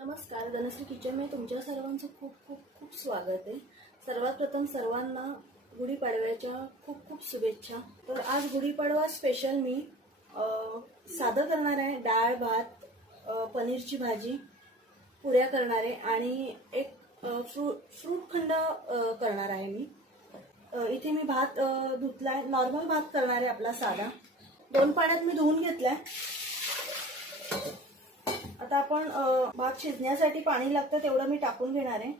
नमस्कार धनश्री किचनमध्ये तुमच्या सर्वांचं खूप खूप खूप स्वागत आहे. सर्वात प्रथम सर्वांना गुढीपाडव्याच्या खूप खूप शुभेच्छा. तर आज गुढीपाडवा स्पेशल मी साधं करणार आहे. डाळ भात पनीरची भाजी पुऱ्या करणार आहे आणि एक फ्रू फ्रूट खंड करणार आहे मी. इथे मी भात धुतला आहे नॉर्मल भात करणार आहे आपला साधा. दोन पाण्यात मी धुवून घेतला आहे आता आपण भात शिजण्यासाठी पाणी लागतं तेवढं मी टाकून घेणार आहे.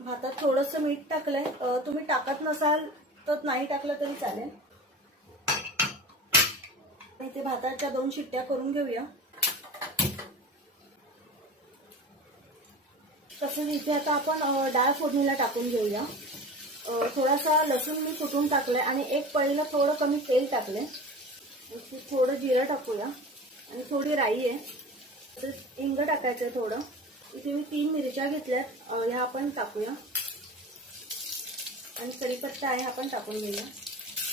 भातात थोडंसं मीठ टाकलंय. तुम्ही टाकत नसाल तर नाही टाकलं तरी चालेल. इथे ते भाताच्या दोन शिट्ट्या करून घेऊया. तसंच इथे आता आपण डाळ फोडणीला टाकून घेऊया. थोडासा लसूण मी कुटून टाकलाय आणि एक पळीला थोडं कमी तेल टाकलंय. थोडं जिरं टाकूया. आणि थोडी राई आहे. तसंच हिंग टाकायचं आहे थोडं. इथे मी तीन मिरच्या घेतल्यात. ह्या आपण टाकूया. आणि कढीपत्ता आहे हा पण टाकून घेऊया.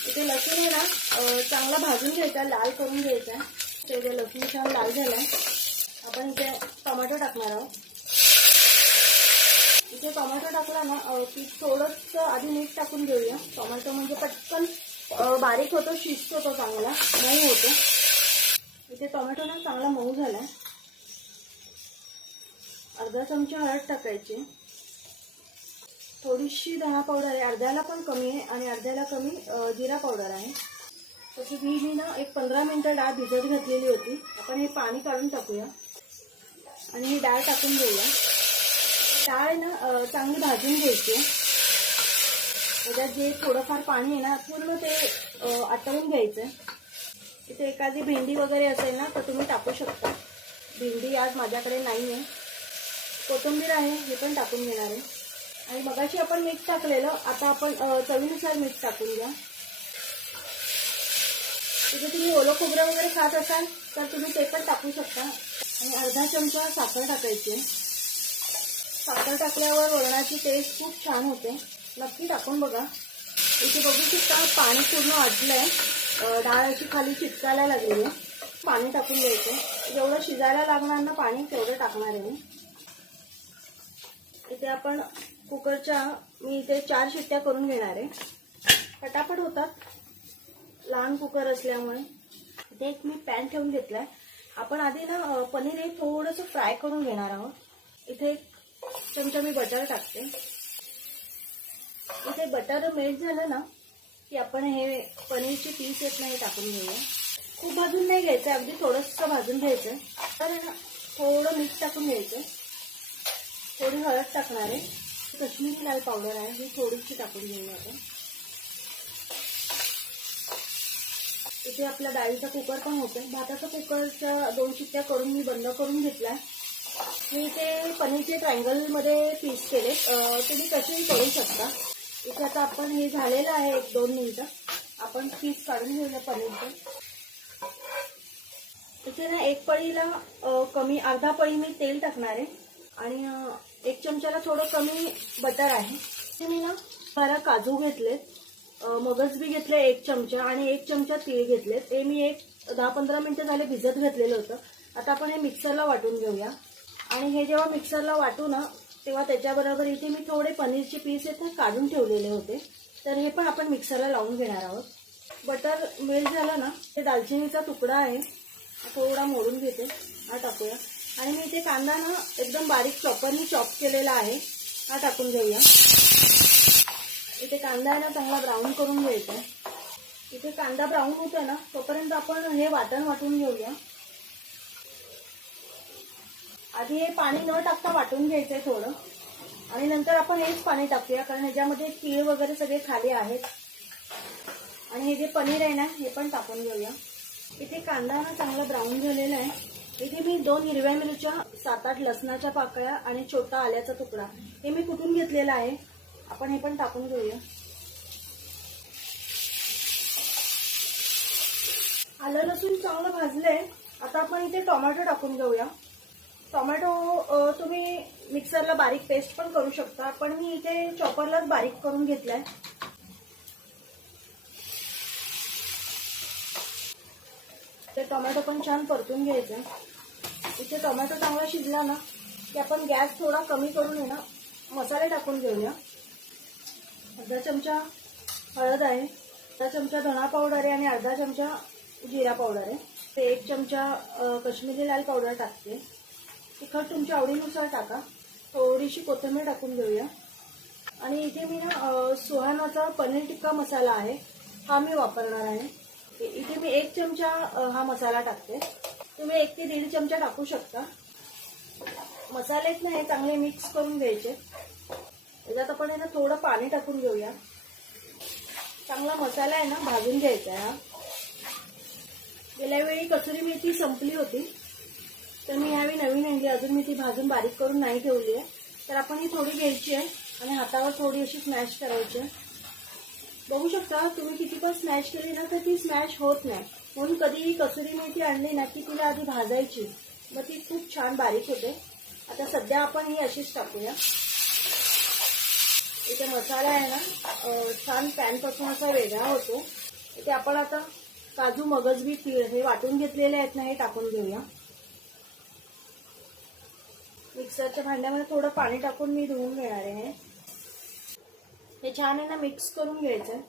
इथे लसूण आहे ना चांगला भाजून घ्यायचा लाल करून घ्यायचा ते जे लसूण छान लाल झाला आपण इथे टोमॅटो टाकणार आहोत. इथे टोमॅटो टाकला ना की थोडंसं आधी मीठ टाकून घेऊया. टोमॅटो म्हणजे पटकन बारीक होतो शिजतो तो चांगला. मऊ होतो. इथे टोमॅटो ना चांगला मऊ झाला. अर्धा चमचा हळद टाकायची. थोडीशी धणा पावडर आहे. अर्ध्याला पण कमी आहे आणि अर्ध्याला कमी जिरा पावडर आहे. तशी ही मी ना एक पंधरा मिनटं डाळ भिजत घातलेली होती. आपण हे पाणी काढून टाकूया. आणि ही डाळ टाकून घेऊया. डाळ ना चांगली भाजून घ्यायची. त्याच्यात जे थोडंफार पाणी आहे ना पूर्ण ते आटवून घ्यायचं. इथे एखादी भेंडी वगैरे असेल ना तर तुम्ही टाकू शकता. भेंडी आज माझ्याकडे नाही आहे कोथिंबीर आहे हे पण टाकून घेणार आहे. आणि मगाशी आपण मीठ टाकलेलं आता आपण चवीनुसार मीठ टाकून घ्या. तिथे तुम्ही ओलं खोबरं वगैरे खात असाल तर तुम्ही ते पण टाकू शकता. आणि अर्धा चमचा साखर टाकायची आहे. साखर टाकल्यावर वरणाची टेस्ट खूप छान होते. नक्की टाकून बघा. इथे बघू शकता पाणी पूर्ण आटलंय. आहे डाळ अशी खाली चिटकायला लागली आहे पाणी टाकून द्यायचं जेवढं शिजायला लागणार ना पाणी तेवढं टाकणार आहे मी. इथे आपण कुकरच्या मी इथे चार शिट्ट्या करून घेणार आहे. पटापट होतात. लहान कुकर असल्यामुळे. इथे एक मी पॅन ठेवून घेतलाय. आपण आधी ना पनीर हे थोडंसं फ्राय करून घेणार आहोत. इथे एक चमचा मी बटर टाकते. इथे बटर मेल्ट झालं ना की आपण हे पनीरचे पीस येत नाही हे टाकून घेऊया. खूप भाजून नाही घ्यायचं अगदी थोडंसं भाजून घ्यायचं. तर थोडं मीठ टाकून घ्यायचं. थोडी हळद टाकणार आहे. कश्मीरी लाल पावडर आहे ही थोडीशी टाकून घेऊया आपण. इथे आपल्या डाळीचा कुकर पण होतोय. भाताचा कुकरच्या दोन शिट्ट्या करून मी बंद करून घेतला मी इथे पनीरचे ट्रायंगलमध्ये पीस केले तुम्ही कसेही करू शकता. इथे आता आपण हे झालेलं आहे एक दोन मिनिटं. आपण पीस काढून घेऊया पनीरचं. इथे ना एक पळीला कमी अर्धा पळी मी तेल टाकणार आहे. आणि एक चमच्याला थोडं कमी बटर आहे. ते मी ना बारा काजू घेतलेत. मगज बी घेतले एक चमचा आणि एक चमचा तीळ घेतलेत. ते मी एक दहा पंधरा मिनिटं झाले भिजत घातलेलं होतं. आता आपण हे मिक्सरला वाटून घेऊया. आणि हे जेव्हा मिक्सरला वाटू ना तेव्हा त्याच्याबरोबर इथे मी थोडे पनीरचे पीस आहेत ना काढून ठेवलेले होते. तर हे पण आपण मिक्सरला लावून घेणार आहोत. बटर मेल्ट झालं ना ते दालचिनीचा तुकडा आहे. थोडा मोडून घेते. हा टाकूया. आणि मी इथे कांदा ना एकदम बारीक चॉपरनी चॉप केलेला आहे. हा टाकून घेऊया. इथे कांदा आहे ना चांगला ब्राऊन करून घ्यायचा इथे कांदा ब्राऊन होतोय ना तोपर्यंत आपण हे वाटण वाटून घेऊया. आधी हे पाणी न टाकता वाटून घ्यायचंय थोडं. आणि नंतर आपण हेच पाणी टाकूया कारण ह्याच्यामध्ये तीळ वगैरे सगळे खाली आहेत. आणि हे जे पनीर आहे ना हे पण टाकून घेऊया. इथे कांदा ना चांगला ब्राऊन झालेला आहे. इथे मी दोन हिरव्या मिरच्या सात आठ लसणाच्या पाकळ्या आणि छोटा आल्याचा तुकडा. हे मी कुठून घेतलेला आहे आपण हे पण टाकून घेऊया. आलं लसूण चांगलं भाजलंय. आता आपण इथे टोमॅटो टाकून घेऊया. टोमॅटो तुम्ही मिक्सरला बारीक पेस्ट पण करू शकता पण मी इथे चॉपरलाच बारीक करून घेतलाय. ते टोमॅटो पण छान परतून घ्यायचं. इथे टोमॅटो चांगला शिजला ना की आपण गॅस थोडा कमी करून आहे ना मसाले टाकून घेऊया. अर्धा चमचा हळद आहे अर्धा चमचा धणा पावडर आहे आणि अर्धा चमचा जिरा पावडर आहे. ते एक चमचा कश्मीरी लाल पावडर टाकते. तिखट तुमच्या आवडीनुसार टाका. थोडीशी कोथिंबीर टाकून घेऊया. आणि इथे मी ना सुहानाचा पनीर टिक्का मसाला आहे हा मी वापरणार आहे. इथे मी एक चमचा हा मसाला टाकते. तुम्ही एक ते दीड चमचा टाकू शकता. मसालेत ना हे चांगले मिक्स करून घ्यायचे. त्याच्यात आपण आहे ना थोडं पाणी टाकून घेऊया. चांगला मसाला आहे ना भाजून घ्यायचा आहे हा. गेल्या वेळी कसुरी मेथी संपली होती. तर मी यावेळी नवीन आणली. अजून मी ती भाजून बारीक करून नाही ठेवली आहे. तर आपण ही थोडी घ्यायची आहे आणि हातावर थोडी अशी स्मॅश करायची आहे. बघू शकता तुम्ही किती पण स्मॅश केली ना तर ती स्मॅश होत नाही. म्हणून कधीही कसुरी मेथी आणली ना की तिला आधी भाजायची. मग ती खूप छान बारीक होते. आता सध्या आपण ही अशीच टाकूया. इथे मसाला आहे ना छान पॅनपासून असा वेगळा होतो. इथे आपण आता काजू मगज बी तीळ हे वाटून घेतलेले आहेत ना हे टाकून घेऊया. मिक्सरच्या भांड्यामध्ये थोडं पाणी टाकून मी धुवून घेणार आहे. हे. छान आहे ना मिक्स करून घ्यायचं.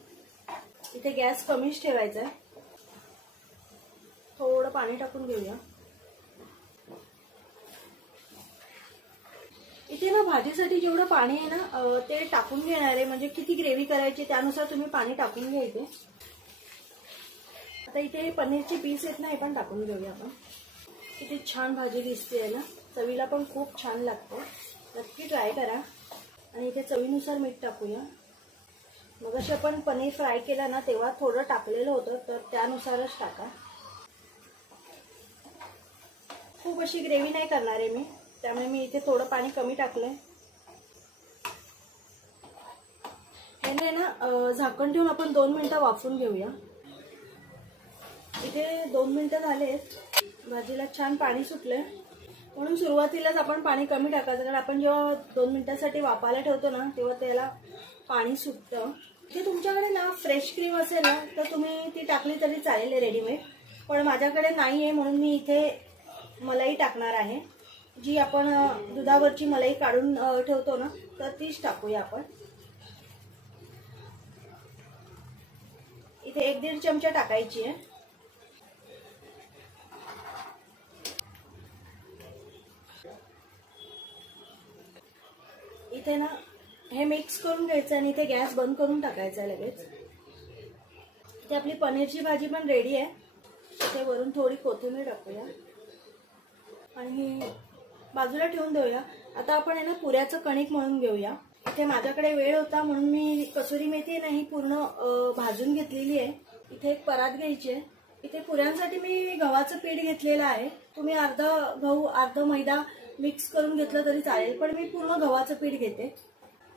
इथे गॅस कमीच ठेवायचा. आहे थोडं पाणी टाकून घेऊया. इथे ना भाजीसाठी जेवढं पाणी आहे ना ते टाकून घेणार आहे. म्हणजे किती ग्रेव्ही करायची त्यानुसार तुम्ही पाणी टाकून घ्यायचे आता इथे पनीरचे पीस आहेत ना हे पण टाकून घेऊया आपण. किती छान भाजी दिसते ना. चवीला पण खूप छान लागते. नक्की ट्राय करा. आणि इथे चवीनुसार मीठ टाकूया. मग असे आपण पनीर फ्राय केला ना तेव्हा थोडं टाकलेलं होतं तर त्यानुसारच टाका. खूप अशी ग्रेव्ही नाही करणार आहे मी त्यामुळे मी इथे थोडं पाणी कमी टाकलंय. ह्याने ना झाकण ठेवून आपण दोन मिनटं वाफून घेऊया. इथे दोन मिनटं झालेत. भाजीला छान पाणी सुटलंय. म्हणून सुरुवातीलाच आपण पाणी कमी टाकायचं कारण आपण जेव्हा दोन मिनिटासाठी वापायला ठेवतो ना तेव्हा त्याला पाणी सुटतं. जे तुमच्याकडे ना फ्रेश क्रीम असेल ना तर तुम्ही ती टाकली तरी चालेल रेडीमेड पण माझ्याकडे नाही आहे म्हणून मी इथे मलाई टाकणार आहे. जी आपण दुधावरची मलाई काढून ठेवतो ना तर तीच टाकूया आपण. इथे एक दीड चमचा टाकायची आहे. इथे ना हे मिक्स करून घ्यायचं आणि इथे गॅस बंद करून टाकायचा आहे लगेच. इथे आपली पनीरची भाजी पण रेडी आहे. इथे वरून थोडी कोथिंबीर टाकूया. आणि बाजूला ठेवून देऊया. आता आपण आहे ना पुऱ्याचं कणिक म्हणून घेऊया. इथे माझ्याकडे वेळ होता म्हणून मी कसुरी मेथी नाही पूर्ण भाजून घेतलेली आहे. इथे एक परात घ्यायची आहे. इथे पुऱ्यांसाठी मी गव्हाचं पीठ घेतलेलं आहे. तुम्ही अर्धा गहू अर्धा मैदा मिक्स करून घेतलं तरी चालेल पण मी पूर्ण गव्हाचं पीठ घेते.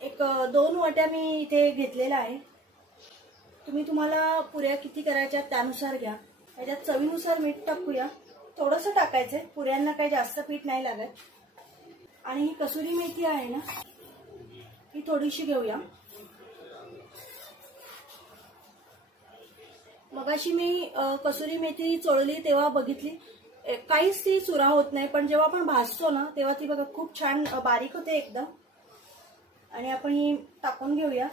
एक दोन वाट्या मी इथे घेतलेल्या आहे. तुम्ही तुम्हाला पुऱ्या किती करायच्या त्यानुसार घ्या. याच्यात चवीनुसार मीठ टाकूया. थोडंसं टाकायचंय. पुऱ्यांना काही जास्त पीठ नाही लागत. आणि ही कसुरी मेथी आहे ना ही थोडीशी घेऊया. मगाशी मी कसुरी मेथी चोळली तेव्हा बघितली. काहीच ती चुरा होत नाही पण जेव्हा आपण भाजतो ना तेव्हा ती बघा खूप छान बारीक होते एकदम. आणि आपण ही टाकून घेऊया.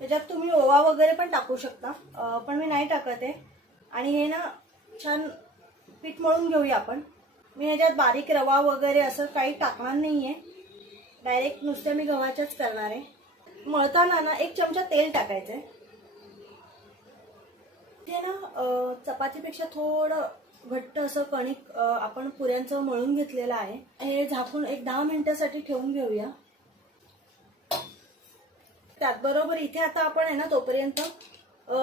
त्याच्यात तुम्ही ओवा वगैरे पण टाकू शकता पण मी नाही टाकत आहे. आणि हे ना छान पीठ मळून घेऊया आपण. मी ह्याच्यात बारीक रवा वगैरे असं काही टाकणार नाही आहे डायरेक्ट नुसत्या मी गव्हाच्याच करणार आहे. मळताना ना एक चमचा तेल टाकायचं आहे आहे ना चपातीपेक्षा थोडं घट्ट असं कणिक आपण पुऱ्यांचं मळून घेतलेलं आहे. हे झाकून एक दहा मिनिटासाठी ठेवून घेऊया. त्याचबरोबर इथे आता आपण आहे ना तोपर्यंत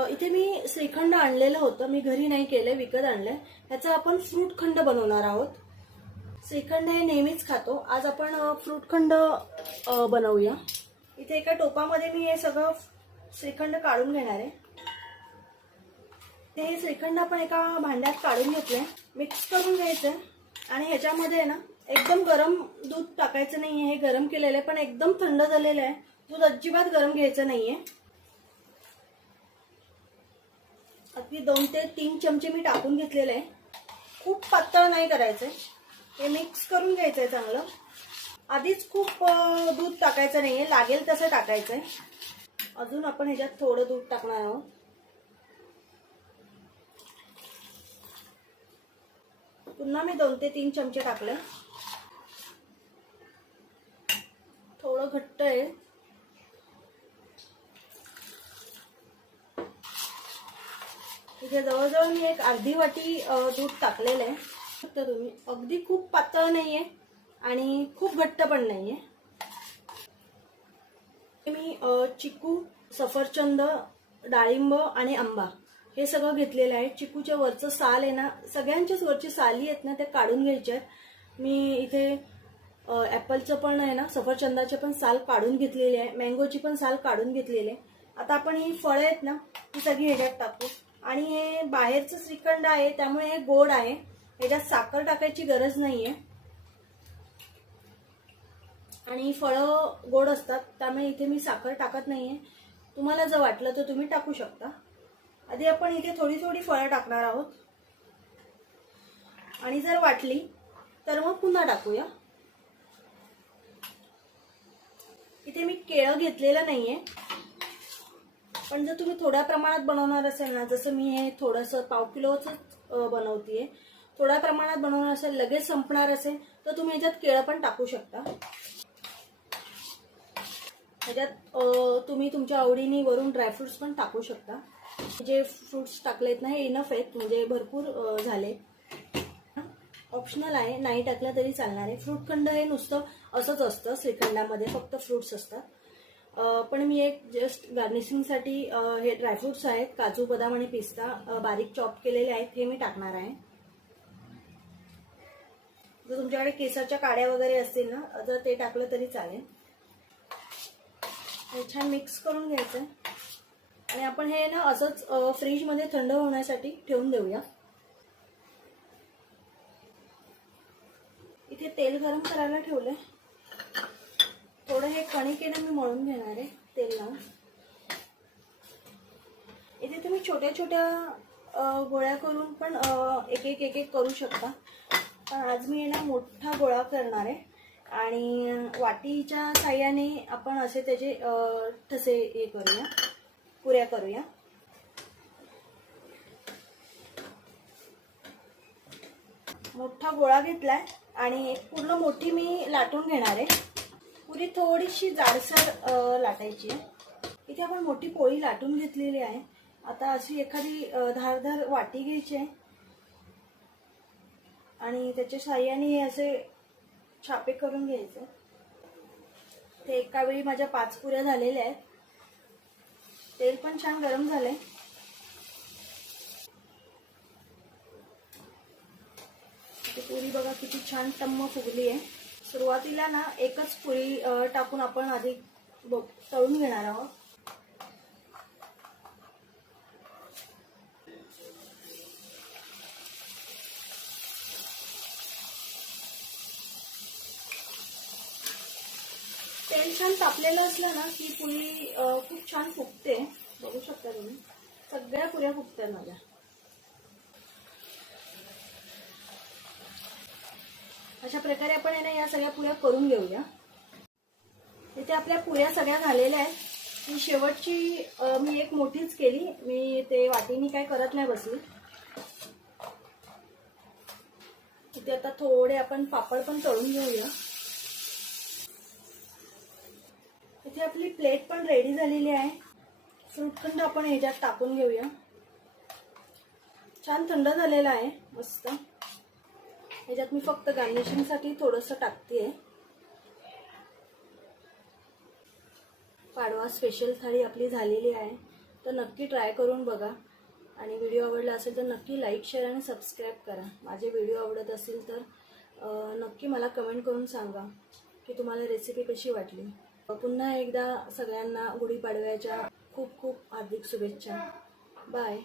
इथे मी श्रीखंड आणलेलं होतं. मी घरी नाही केलंय विकत आणलंय. ह्याचा आपण फ्रूट खंड बनवणार आहोत. श्रीखंड हे नेहमीच खातो. आज आपण फ्रूट खंड बनवूया. इथे एका टोपामध्ये मी हे सगळं श्रीखंड काढून घेणार आहे. ते हे श्रीखंड आपण एका भांड्यात काढून घेतलंय. मिक्स करून घ्यायचं. आणि ह्याच्यामध्ये आहे ना एकदम गरम दूध टाकायचं नाहीये. हे गरम केलेलं आहे पण एकदम थंड झालेलं आहे. दूध अजिबात गरम घ्यायचं नाहीये. अगदी दोन ते तीन चमचे मी टाकून घेतलेले आहे. खूप पातळ नाही करायचंय. हे मिक्स करून घ्यायचंय चांगलं. आधीच खूप दूध टाकायचं नाहीये. लागेल तसं टाकायचंय. अजून आपण ह्याच्यात थोडं दूध टाकणार आहोत. पुन्हा मी दोन ते तीन चमचे टाकले. थोडं घट्ट आहे. इथे जवळजवळ मी एक अर्धी वाटी दूध टाकलेलं आहे. फक्त तुम्ही अगदी खूप पातळ नाहीये आणि खूप घट्ट पण नाहीये. मी चिकू सफरचंद डाळिंब आणि आंबा हे सगळं घेतलेलं आहे. चिकूच्या वरचं साल आहे ना सगळ्यांच्याच वरची साली आहेत ना ते काढून घ्यायचे आहेत. मी इथे ॲपलचं पण आहे ना सफरचंदाचे पण साल काढून घेतलेली आहे. मँगोची पण साल काढून घेतलेली आहे. आता आपण ही फळं आहेत ना ती सगळी ह्याच्यात टाकू. आणि हे बाहेरचं श्रीखंड आहे त्यामुळे हे गोड आहे. ह्याच्यात साखर टाकायची गरज नाहीये. आणि फळं गोड असतात त्यामुळे इथे मी साखर टाकत नाहीये. तुम्हाला जर वाटलं तर तुम्ही टाकू शकता. आधी आपण इथे थोडी थोडी फळं टाकणार आहोत. आणि जर वाटली तर मग पुन्हा टाकूया. इथे मी केळं घेतलेलं नाहीये. पण जर तुम्ही थोड्या प्रमाणात बनवणार असेल ना जसं मी हे थोडंसं पाव किलोच बनवतीये. थोड्या प्रमाणात बनवणार असेल लगेच संपणार असेल तर तुम्ही ह्याच्यात केळं पण टाकू शकता. ह्याच्यात तुम्ही तुमच्या आवडीने वरून ड्रायफ्रुट्स पण टाकू शकता. जे फ्रुट्स टाकलेत ना हे इनफ आहेत. म्हणजे भरपूर झाले. ऑप्शनल आहे. नाही टाकलं तरी चालणार आहे. फ्रूटखंड हे नुसतं असंच असतं श्रीखंडामध्ये. फक्त फ्रुट्स असतात. पण मी एक जस्ट गार्निशिंगसाठी हे ड्रायफ्रुट्स आहेत. काजू बदाम आणि पिस्ता बारीक चॉप केलेले आहेत. हे मी टाकणार आहे. जर तुमच्याकडे केसाच्या काड्या वगैरे असतील ना जर ते टाकलं तरी चालेल. छान मिक्स करून घ्यायचं. आणि आपण हे ना असंच फ्रीजमध्ये थंड होण्यासाठी ठेवून देऊया. इथे तेल गरम करायला ठेवलंय. थोडं हे कणिकेनं मी मळून घेणार आहे तेल लावून. इथे तुम्ही छोट्या छोट्या गोळ्या करून पण एक एक एक एक करू शकता. पण आज मी आहे ना मोठा गोळा करणार आहे. आणि वाटीच्या साह्याने आपण असे त्याचे ठसे हे करूया. पुऱ्या करूया. मोठा गोळा घेतलाय आणि एक पूर्ण मोठी मी लाटून घेणार आहे. पुरी थोडीशी जाडसर लाटायची आहे. इथे आपण मोठी पोळी लाटून घेतलेली आहे. आता अशी एखादी धारधार वाटी घ्यायची आहे. आणि त्याच्या साह्याने हे असे छापे करून घ्यायचे. ते एका वेळी माझ्या पाच पुऱ्या झालेल्या आहेत. तेल पण छान गरम झालंय. पुरी बघा किती छान टम्म फुगली आहे सुरुवातीला ना एकच पुरी टाकून आपण आधी तळून घेणार आहोत. तेल छान तापलेलं असलं ना की पुरी खूप छान फुगते. बघू शकता तुम्ही. सगळ्या पुऱ्या फुगतात माझ्या. अशा प्रकारे आपण आहे ना या सगळ्या पुऱ्या करून घेऊया. इथे आपल्या पुऱ्या सगळ्या झालेल्या आहेत. मी शेवटची मी एक मोठीच केली. मी ते वाटीनी काय करत नाही बसली. इथे आता थोडे आपण पापड पण तळून घेऊया. इथे आपली प्लेट पण रेडी झालेली आहे. फ्रूटखंड आपण ह्याच्यात टाकून घेऊया. छान थंड झालेला आहे मस्त. ह्याच्यात मी फक्त गार्निशिंगसाठी थोडंसं टाकते पाडवा स्पेशल थाळी आपली झालेली आहे. तर नक्की ट्राय करून बघा. आणि व्हिडिओ आवडला असेल तर नक्की लाईक शेअर आणि सबस्क्राईब करा. माझे व्हिडिओ आवडत असेल तर नक्की मला कमेंट करून सांगा की तुम्हाला रेसिपी कशी वाटली. पुन्हा एकदा सगळ्यांना गुढीपाडव्याच्या खूप खूप हार्दिक शुभेच्छा. बाय